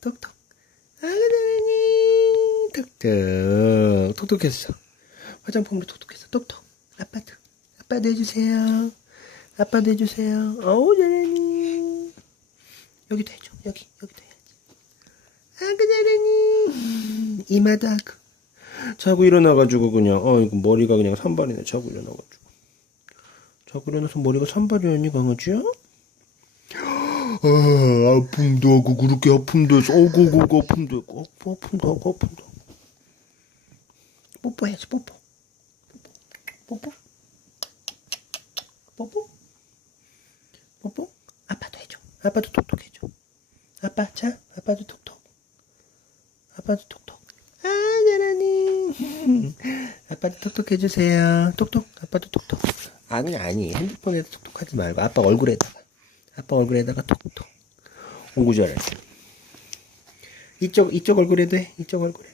톡톡. 아가 잘하니. 톡톡. 톡톡했어. 화장품으로 톡톡했어. 톡톡. 아빠도. 아빠도 해주세요. 아빠도 해주세요. 어우, 잘하니. 여기도 해줘. 여기, 여기도 해야지. 아가 잘하니. 이마도 하고. 자고 일어나가지고 그냥, 어, 이거 머리가 그냥 산발이네. 자고 일어나가지고. 자고 일어나서 머리가 산발이었니, 강아지야? 아, 아픔도 하고 그렇게 아픔도 해서 어구구구 아픔도 했고 어, 아픔도 하고 아픔도 하고. 뽀뽀해야지 뽀뽀. 뽀뽀. 뽀뽀? 뽀뽀? 아빠도 해줘. 아빠도 톡톡 해줘. 아빠 자 아빠도 톡톡. 아빠도 톡톡. 아 잘하니. 아빠도 톡톡 해주세요. 톡톡? 아빠도 톡톡. 아니 아니. 핸드폰에서 톡톡하지 말고 아빠 얼굴에다가 아빠 얼굴에다가 톡톡 오구 잘하지 이쪽 이쪽 얼굴에도 해 이쪽 얼굴에도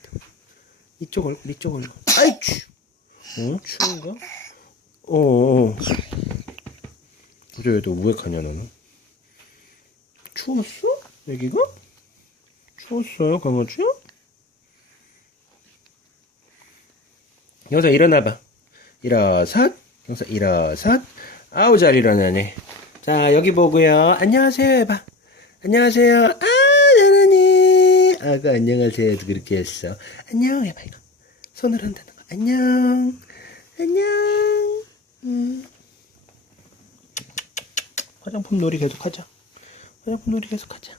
이쪽 얼굴 이쪽 얼굴 아이 추 어? 추운가? 어어 그래 너 우액하냐 너는 추웠어? 여기가? 추웠어요 강아지? 여기서 일어나봐 일어섰 여기서 일어섰 아우 잘 일어나네 자 여기 보고요. 안녕하세요 해봐. 안녕하세요. 아 잘하니. 아가 안녕하세요. 그렇게 했어. 안녕 해봐 이거. 손을 흔드는 거. 안녕. 안녕. 음. 화장품 놀이 계속하자. 화장품 놀이 계속하자